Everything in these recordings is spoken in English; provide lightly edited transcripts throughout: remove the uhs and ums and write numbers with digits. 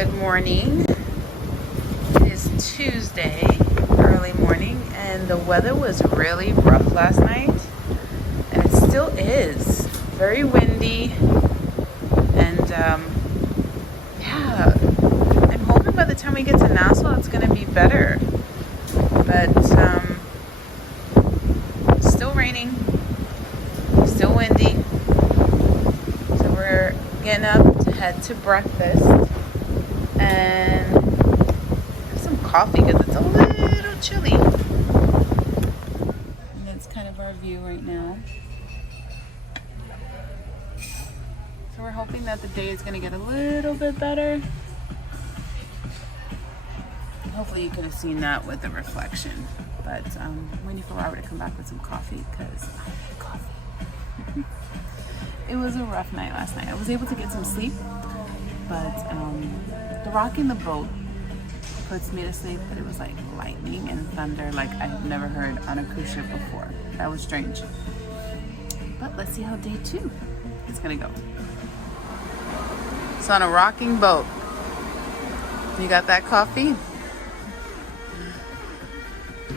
Good morning. It is Tuesday, early morning, and the weather was really rough last night, and it still is. Very windy, and yeah, I'm hoping by the time we get to Nassau it's going to be better, but still raining, still windy, so we're getting up to head to breakfast and have some coffee because it's a little chilly. And that's kind of our view right now. So we're hoping that the day is going to get a little bit better. Hopefully you could have seen that with the reflection. But I'm waiting for Robert to come back with some coffee because I need coffee. It was a rough night last night. I was able to get some sleep, but the rocking the boat puts me to sleep, but it was like lightning and thunder like I've never heard on a cruise ship before. That was strange. But let's see how day 2 is gonna go. So on a rocking boat. You got that coffee?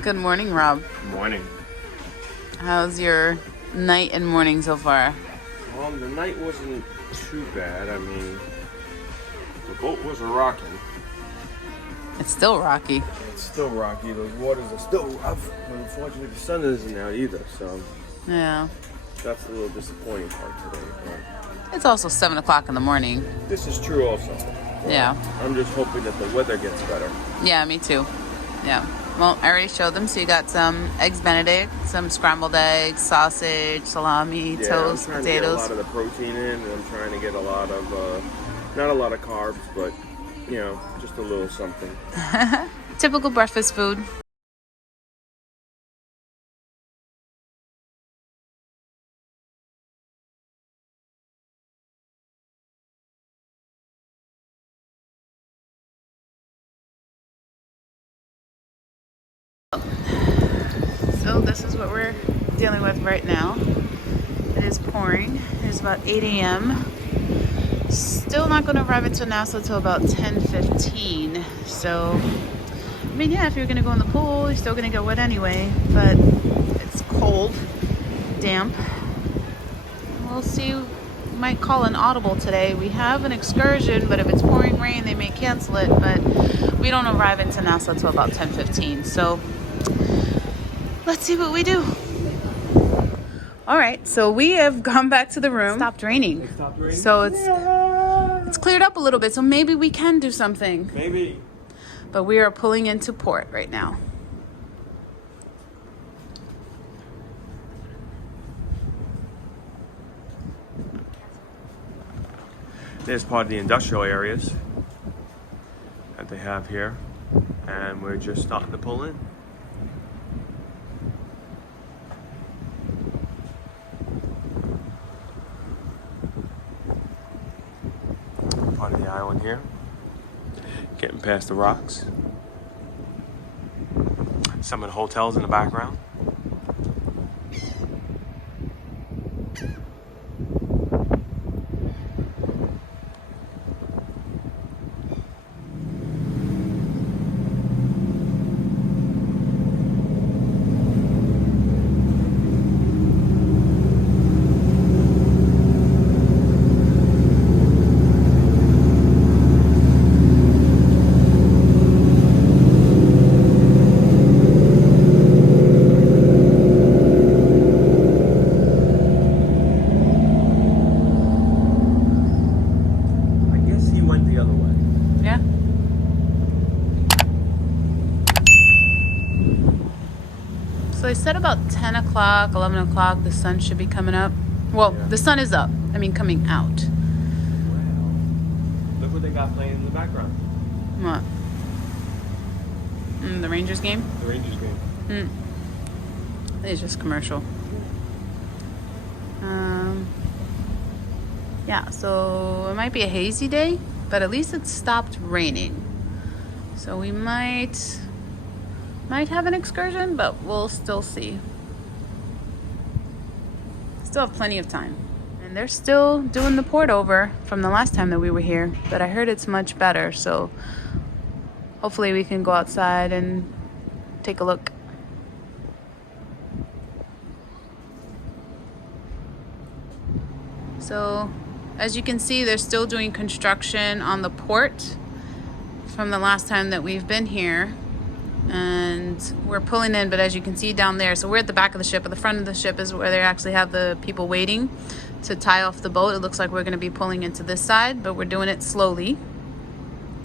Good morning, Rob. Good morning. How's your night and morning so far? The night wasn't too bad. I mean, the boat was rocking. It's still rocky. It's still rocky. Those waters are still rough. But unfortunately, the sun isn't out either. So Yeah. that's a little disappointing part today. But It's also 7 o'clock in the morning. this is true also. Yeah. I'm just hoping that the weather gets better. Yeah, me too. Yeah. Well, I already showed them. So you got some eggs Benedict, some scrambled eggs, sausage, salami, toast, I'm trying potatoes. to get a lot of the protein in, and I'm trying to get a lot of, not a lot of carbs, but, you know, just a little something. Typical breakfast food. So this is what we're dealing with right now. It is pouring. It's about 8 a.m. Still not going to arrive until Nassau until about 10:15. So, I mean, yeah, if you're going to go in the pool, you're still going to get wet anyway. But it's cold, damp. We'll see. We might call an audible today. We have an excursion, but if it's pouring rain, they may cancel it. But we don't arrive into Nassau until about 10:15. So let's see what we do. All right, so we have gone back to the room. It stopped raining. So it's cleared up a little bit. So maybe we can do something. Maybe. But we are pulling into port right now. There's part of the industrial areas that they have here, and we're just starting to pull in. Part of the island here, getting past the rocks. Some of the hotels in the background. So they said about 10 o'clock, 11 o'clock, the sun should be coming up. Well, Yeah. the sun is up. I mean, coming out. Wow. Look what they got playing in the background. What? The Rangers game? The Rangers game. I think it's just commercial. Yeah, so it might be a hazy day, but at least it stopped raining. So we might have an excursion, but we'll still see. Still have plenty of time. And And they're still doing the port over from the last time that we were here, but I heard it's much better, so hopefully we can go outside and take a look. So as you can see, they're still doing construction on the port from the last time that we've been here. And we're pulling in, but as you can see down there, so we're at the back of the ship, but the front of the ship is where they actually have the people waiting to tie off the boat. It looks like we're going to be pulling into this side, but we're doing it slowly.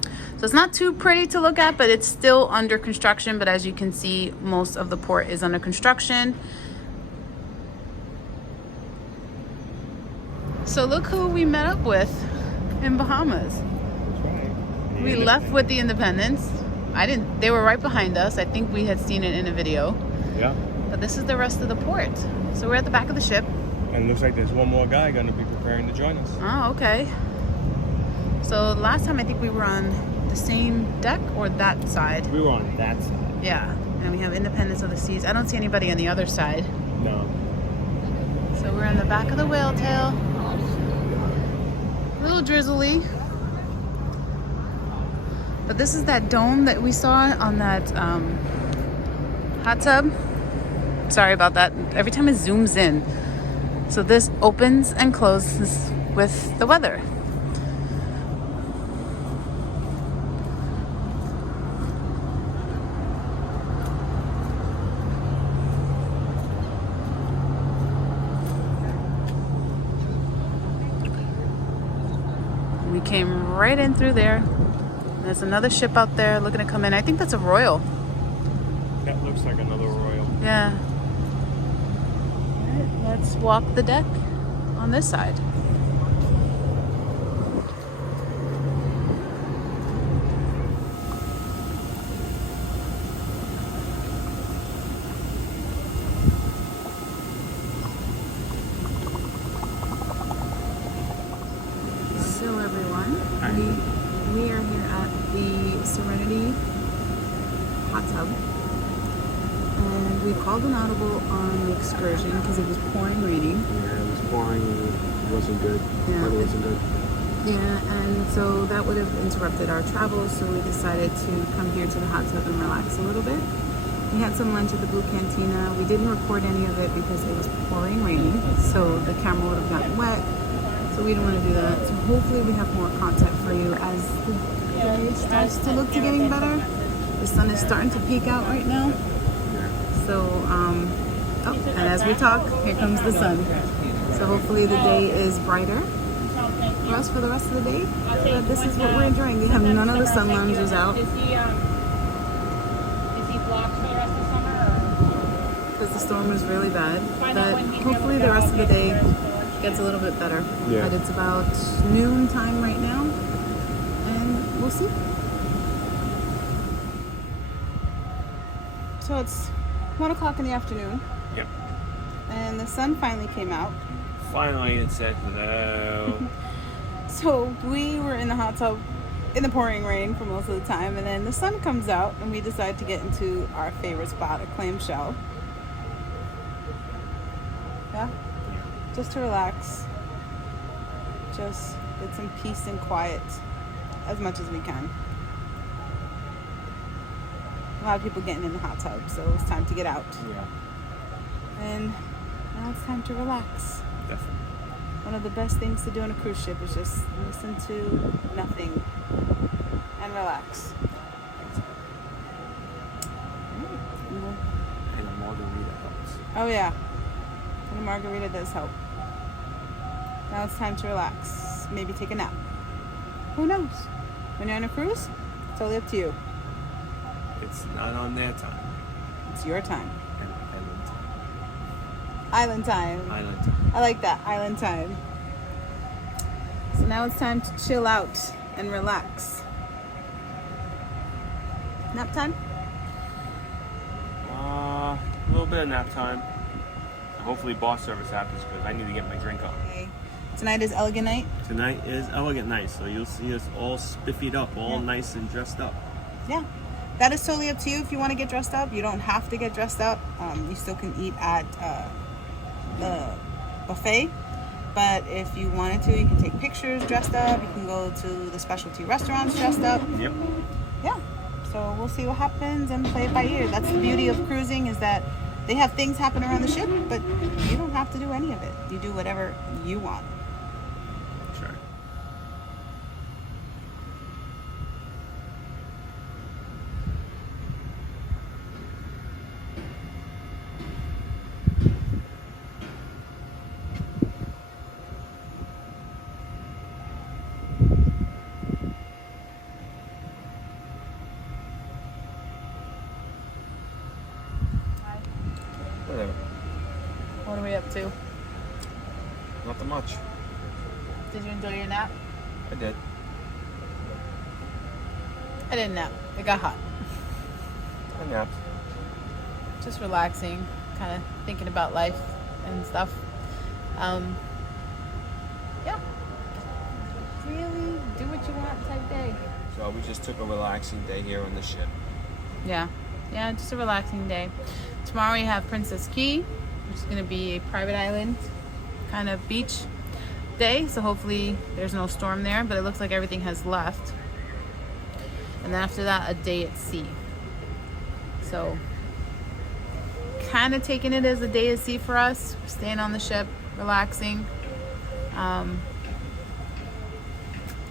So it's not too pretty to look at, but it's still under construction. But as you can see, most of the port is under construction. So look who we met up with in Bahamas. That's right. We left with the Independence. They were right behind us. I think we had seen it in a video. Yeah. But this is the rest of the port. So we're at the back of the ship. And it looks like there's one more guy going to be preparing to join us. Oh, okay. So last time I think we were on the same deck or that side. We were on that side. Yeah. And we have Independence of the Seas. I don't see anybody on the other side. No. So we're in the back of the Whale Tail. A little drizzly. But this is that dome that we saw on that hot tub. Sorry about that. Every time it zooms in. So this opens and closes with the weather. We came right in through there. There's another ship out there looking to come in. I think that's a Royal. That looks like another Royal. Yeah. All right, let's walk the deck on this side. So everyone, we are here at the Serenity hot tub, and we called an audible on the excursion because it was pouring raining. Yeah, it was pouring and it wasn't good. Yeah. Weather wasn't good. Yeah, and so that would have interrupted our travels, so we decided to come here to the hot tub and relax a little bit. We had some lunch at the Blue Cantina. We didn't record any of it because it was pouring raining, so the camera would have gotten wet. So we didn't want to do that. So hopefully we have more content for you as the day starts to look to getting better. The sun is starting to peek out right now. So, and as we talk, here comes the sun. So hopefully the day is brighter for us for the rest of the day. But this is what we're enjoying. We have none of the sun loungers out. Is he blocked for the rest of the summer? Because the storm was really bad. But hopefully the rest of the day gets a little bit better. Yeah. But it's about noon time right now, and we'll see. So it's 1 o'clock in the afternoon. Yep. And the sun finally came out. Finally, it said hello. So we were in the hot tub in the pouring rain for most of the time, and then the sun comes out and we decide to get into our favorite spot, a clamshell. Yeah? Just to relax. Just get some peace and quiet as much as we can. A lot of people getting in the hot tub, so it's time to get out. Yeah. And now it's time to relax. Definitely. One of the best things to do on a cruise ship is just listen to nothing and relax. And a margarita helps. Oh yeah, and a margarita does help. Now it's time to relax. Maybe take a nap. Who knows? When you're on a cruise, it's totally up to you. It's not on their time. It's your time. And island time. Island time. Island time. I like that, island time. So now it's time to chill out and relax. Nap time? A little bit of nap time. Hopefully bar service happens because I need to get my drink on. Okay. Tonight is elegant night. Tonight is elegant night, so you'll see us all spiffied up, all nice and dressed up. Yeah. That is totally up to you if you want to get dressed up. You don't have to get dressed up. You still can eat at the buffet. But if you wanted to, you can take pictures dressed up. You can go to the specialty restaurants dressed up. Yep. Yeah. So we'll see what happens and play it by ear. That's the beauty of cruising, is that they have things happen around the ship, but you don't have to do any of it. You do whatever you want. Sure. Whatever. What are we up to? Not that much. Did you enjoy your nap? I did. I didn't nap. It got hot. I napped. Just relaxing, kind of thinking about life and stuff. Yeah. Really do what you want type day. So we just took a relaxing day here on the ship. Yeah. Yeah, just a relaxing day. Tomorrow we have Princess Key, which is going to be a private island kind of beach day. So hopefully there's no storm there, but it looks like everything has left. And then after that, a day at sea. So kind of taking it as a day at sea for us, staying on the ship, relaxing.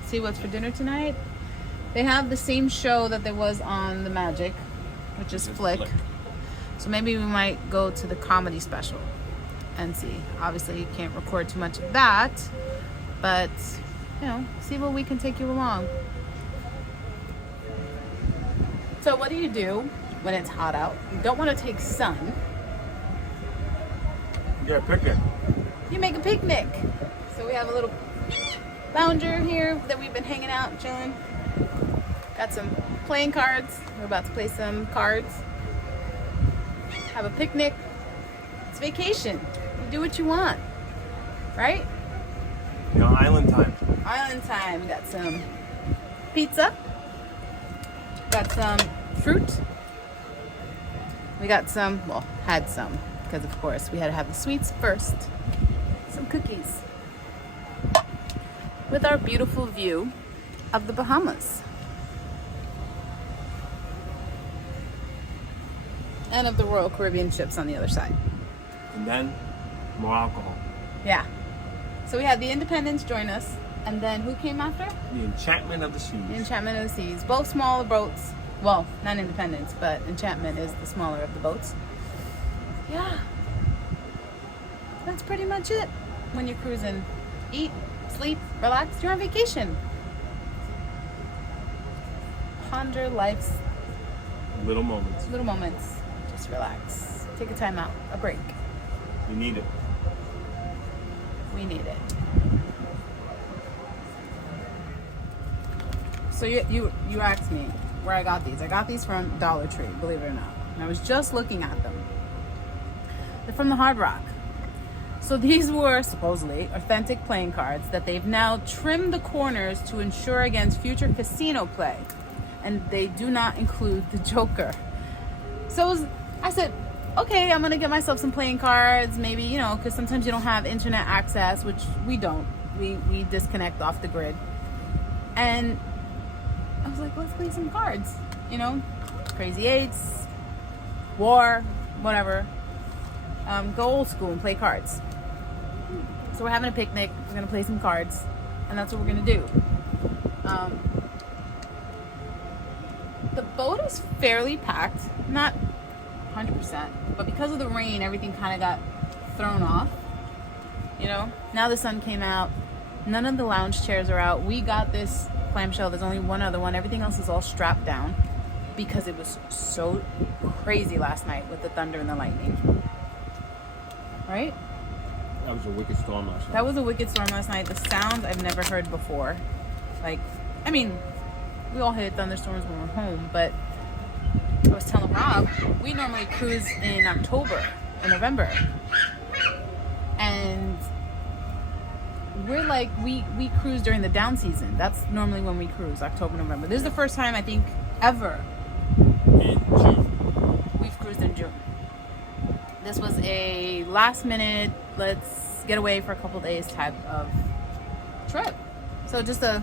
See what's for dinner tonight. They have the same show that there was on the Magic, which is Flick. So maybe we might go to the comedy special and see. Obviously, you can't record too much of that, but you know, see what we can take you along. So what do you do when it's hot out? You don't want to take sun. Yeah, picnic. You make a picnic. So we have a little lounger here that we've been hanging out, chilling. Got some playing cards. We're about to play some cards. Have a picnic. It's vacation. You do what you want, right? You know, island time. Island time. We got some pizza. Got some fruit. We got some, well, had some, because of course we had to have the sweets first. Some cookies. With our beautiful view of the Bahamas. And of the Royal Caribbean ships on the other side. And then more alcohol. Yeah. So we had the Independence join us, and then who came after? The Enchantment of the Seas. The Enchantment of the Seas. Both smaller boats. Well, not Independence, but Enchantment is the smaller of the boats. Yeah. That's pretty much it when you're cruising. Eat, sleep, relax. You're on vacation. Ponder life's Little moments. little moments. Just relax. Take a time out. A break. You need it. We need it. So you asked me where I got these. I got these from Dollar Tree, believe it or not. And I was just looking at them. They're from the Hard Rock. So these were supposedly authentic playing cards that they've now trimmed the corners to ensure against future casino play. And they do not include the Joker. So I said, okay, I'm gonna get myself some playing cards, maybe, you know, because sometimes you don't have internet access, which we don't. We disconnect off the grid. And I was like, let's play some cards, you know, Crazy Eights, War, whatever. Go old school and play cards. So we're having a picnic. We're gonna play some cards, and that's what we're gonna do. The boat is fairly packed, not 100%, but because of the rain, everything kind of got thrown off. You know, now the sun came out. None of the lounge chairs are out. We got this clamshell. There's only one other one. Everything else is all strapped down because it was so crazy last night with the thunder and the lightning. Right? That was a wicked storm last night. That was a wicked storm last night. The sounds I've never heard before. Like, I mean, we all hit thunderstorms when we're home, but I was telling Rob, we normally cruise in October and November. And we're like, we cruise during the down season. That's normally when we cruise, October, November. This is the first time, I think, ever In June. we've cruised in June. This was a last minute, let's get away for a couple days type of trip. So just a,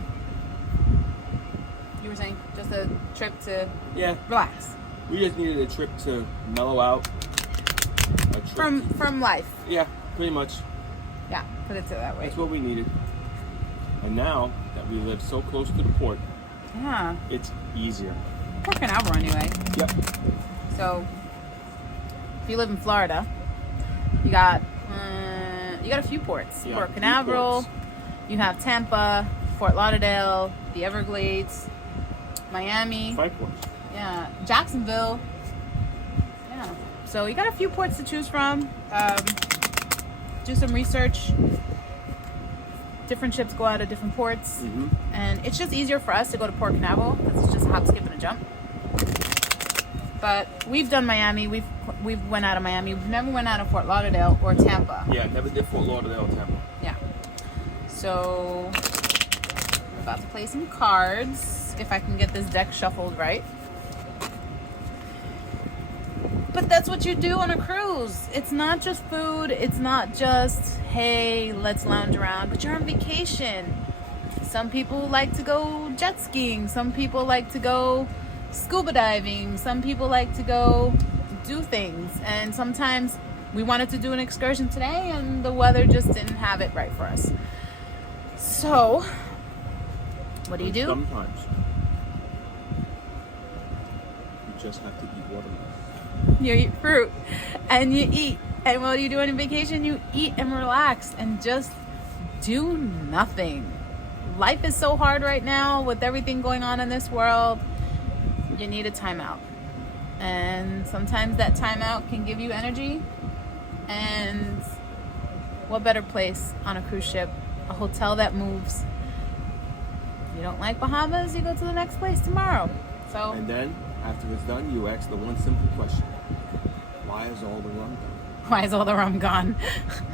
you were saying, just a trip to relax. We just needed a trip to mellow out. A trip From life. Yeah, pretty much. Yeah, put it that way. That's what we needed. And now that we live so close to the port, yeah, it's easier. Port Canaveral anyway. Yep. So if you live in Florida, you got a few ports. Yeah, Port Canaveral, you have Tampa, Fort Lauderdale, the Everglades, Miami. 5 ports. Yeah, Jacksonville. Yeah, so you got a few ports to choose from. Do some research. Different ships go out of different ports, and it's just easier for us to go to Port Canaveral because it's just a hop, skip, and a jump. But we've done Miami. We've went out of Miami. We've never went out of Fort Lauderdale or Tampa. Yeah, never did Fort Lauderdale or Tampa. Yeah. So we're about to play some cards if I can get this deck shuffled right. But that's what you do on a cruise. It's not just food. It's not just, hey, let's lounge around. But you're on vacation. Some people like to go jet skiing. Some people like to go scuba diving. Some people like to go do things. And sometimes we wanted to do an excursion today and the weather just didn't have it right for us. So, what do you do? Sometimes you just have to eat watermelon. You eat fruit and you eat. And what do you do on a vacation? You eat and relax and just do nothing. Life is so hard right now with everything going on in this world. You need a timeout. And sometimes that timeout can give you energy. And what better place on a cruise ship? A hotel that moves. You don't like Bahamas, you go to the next place tomorrow. So. And then, after it's done, you ask the one simple question. Why is all the rum gone? Why is all the rum gone?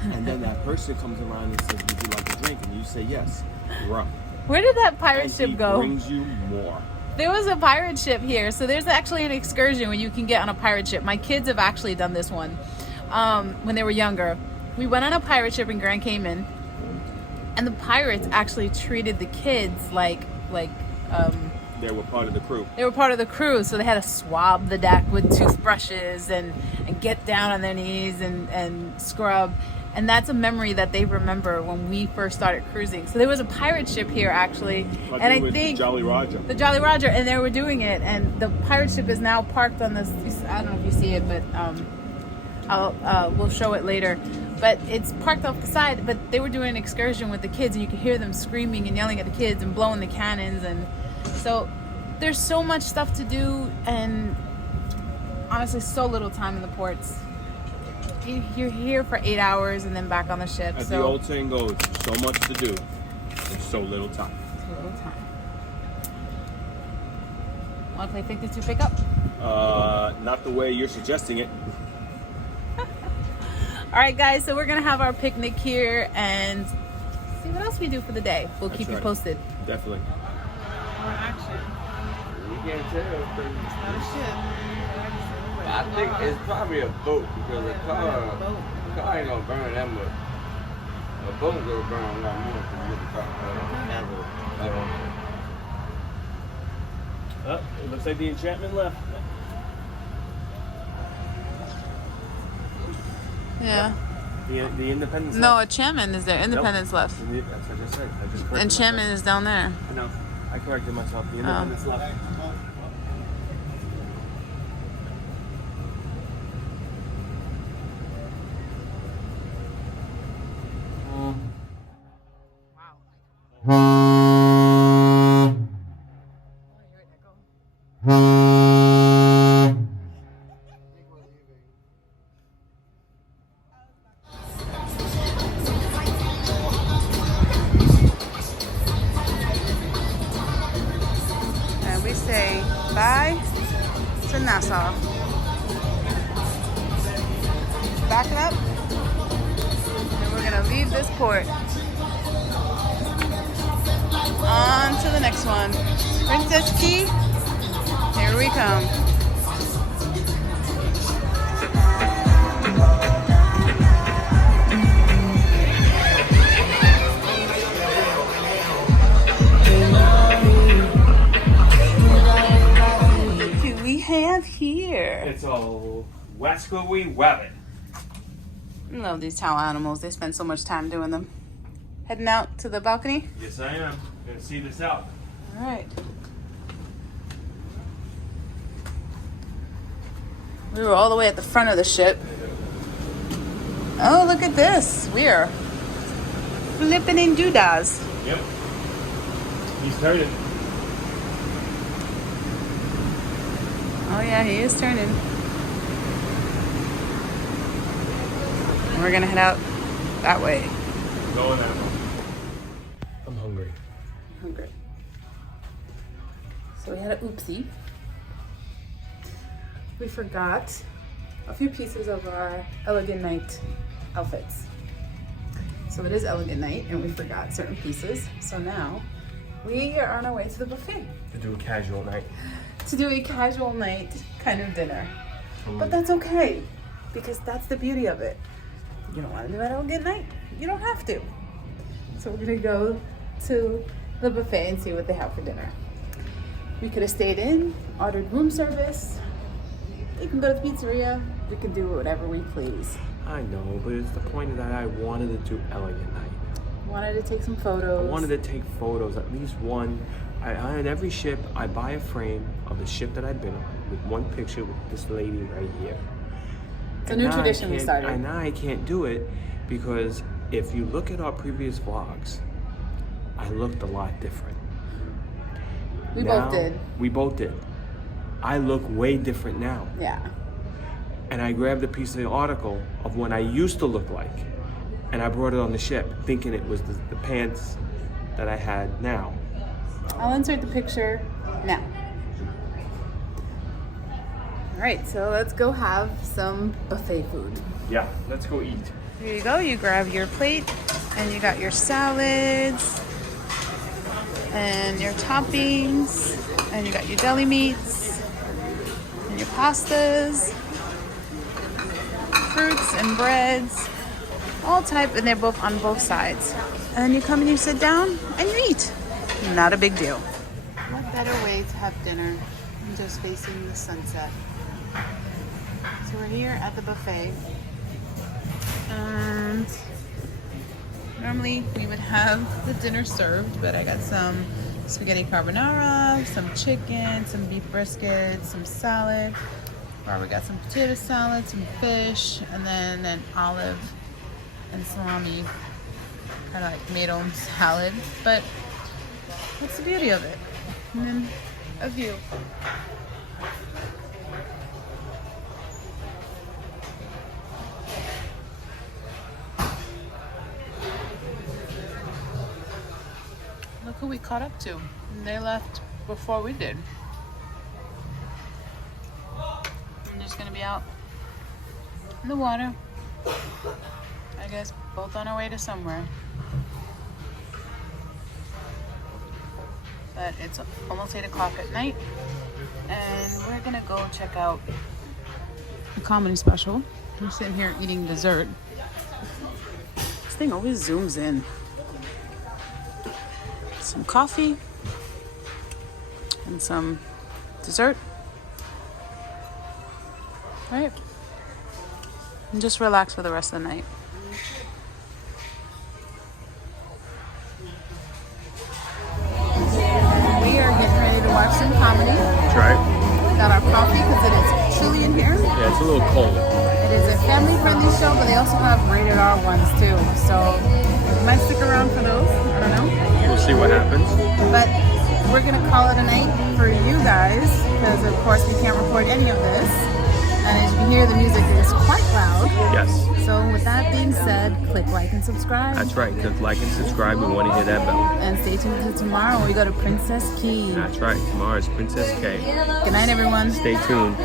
And then that person comes around and says, would you like a drink? And you say yes, rum. Where did that pirate And ship he go? brings you more. There was a pirate ship here. So there's actually an excursion where you can get on a pirate ship. My kids have actually done this one when they were younger. We went on a pirate ship in Grand Cayman. And the pirates actually treated the kids like They were part of the crew. They were part of the crew, so they had to swab the deck with toothbrushes and get down on their knees and scrub. And that's a memory that they remember when we first started cruising. So there was a pirate ship here, actually. And I think the Jolly Roger. The Jolly Roger, and they were doing it. And the pirate ship is now parked on this, I don't know if you see it, but we'll show it later. But it's parked off the side, but they were doing an excursion with the kids, and you could hear them screaming and yelling at the kids and blowing the cannons. And so there's so much stuff to do, and honestly, so little time in the ports. You're here for 8 hours and then back on the ship. As the old saying goes, so much to do and so little time. So little time. Want to play 52 pickup? Not the way you're suggesting it. All right, guys, so we're going to have our picnic here and see what else we do for the day. We'll keep you posted. Definitely. More action. You can't tell. It's not a ship. I think it's probably a boat because a car ain't gonna burn that much. A boat gonna burn a lot more than the car. Oh, it looks like the enchantment left. Yeah. The Independence No, left. Enchantment is there. Independence left. That's what I said. I just corrected Enchantment myself. is down there. I know. I corrected myself. The Independence left. And we say bye to Nassau. Back it up. And we're gonna leave this port. On to the next one. Princess Key, here we come. It's a Wascoey Wabbit. I love these towel animals. They spend so much time doing them. Heading out to the balcony? Yes, I am. Gonna see this out. All right. We were all the way at the front of the ship. Oh, look at this. We are flipping in doodahs. Yep. He's turning. Oh yeah, he is turning. We're gonna head out that way. Going that way. I'm hungry. Hungry. So we had a oopsie. We forgot a few pieces of our elegant night outfits. So it is elegant night and we forgot certain pieces. So now we are on our way to the buffet. To do a casual night. To do a casual night kind of dinner. But that's okay because that's the beauty of it. You don't want to do it elegant night? You don't have to. So we're gonna go to the buffet and see what they have for dinner. We could have stayed in, ordered room service. We can go to the pizzeria. We can do whatever we please. I know, but it's the point that I wanted to do elegant night. Wanted to take some photos. I wanted to take photos, at least one. On every ship, I buy a frame of the ship that I've been on with one picture with this lady right here. It's a new tradition we started. And now I can't do it because if you look at our previous vlogs, I looked a lot different. We both did. We both did. I look way different now. Yeah. And I grabbed a piece of the article of what I used to look like, and I brought it on the ship, thinking it was the pants that I had now. I'll insert the picture now. All right, so let's go have some buffet food. Yeah, let's go eat. Here you go. You grab your plate, and you got your salads, and your toppings, and you got your deli meats, and your pastas, fruits and breads, all type, and they're both on both sides. And then you come and you sit down and you eat. Not a big deal. What better way to have dinner than just facing the sunset? So we're here at the buffet, and normally we would have the dinner served, but I got some spaghetti carbonara, some chicken, some beef brisket, some salad. Or we got some potato salad, some fish, and then an olive and salami, kind of like tomato salad. But what's the beauty of it? And then a view. Look who we caught up to. They left before we did. I'm just gonna be out in the water. I guess both on our way to somewhere. But it's almost 8 o'clock at night, and we're gonna go check out a comedy special. I'm sitting here eating dessert. This thing always zooms in. Some coffee and some dessert. Right? And just relax for the rest of the night. We are getting ready to watch some comedy. That's right. Got our coffee because it is chilly in here. Yeah, it's a little cold. It is a family-friendly show, but they also have rated R ones too. So we might stick around for those. I don't know. We'll see what happens. But we're gonna call it a night for you guys because, of course, we can't record any of this. And as you can hear, the music is quite loud. Yes. So with that being said, click like and subscribe. That's right. Click like and subscribe and want to hear that bell. And stay tuned to tomorrow when we go to Princess Key. That's right. Tomorrow is Princess K. Good night, everyone. Stay tuned.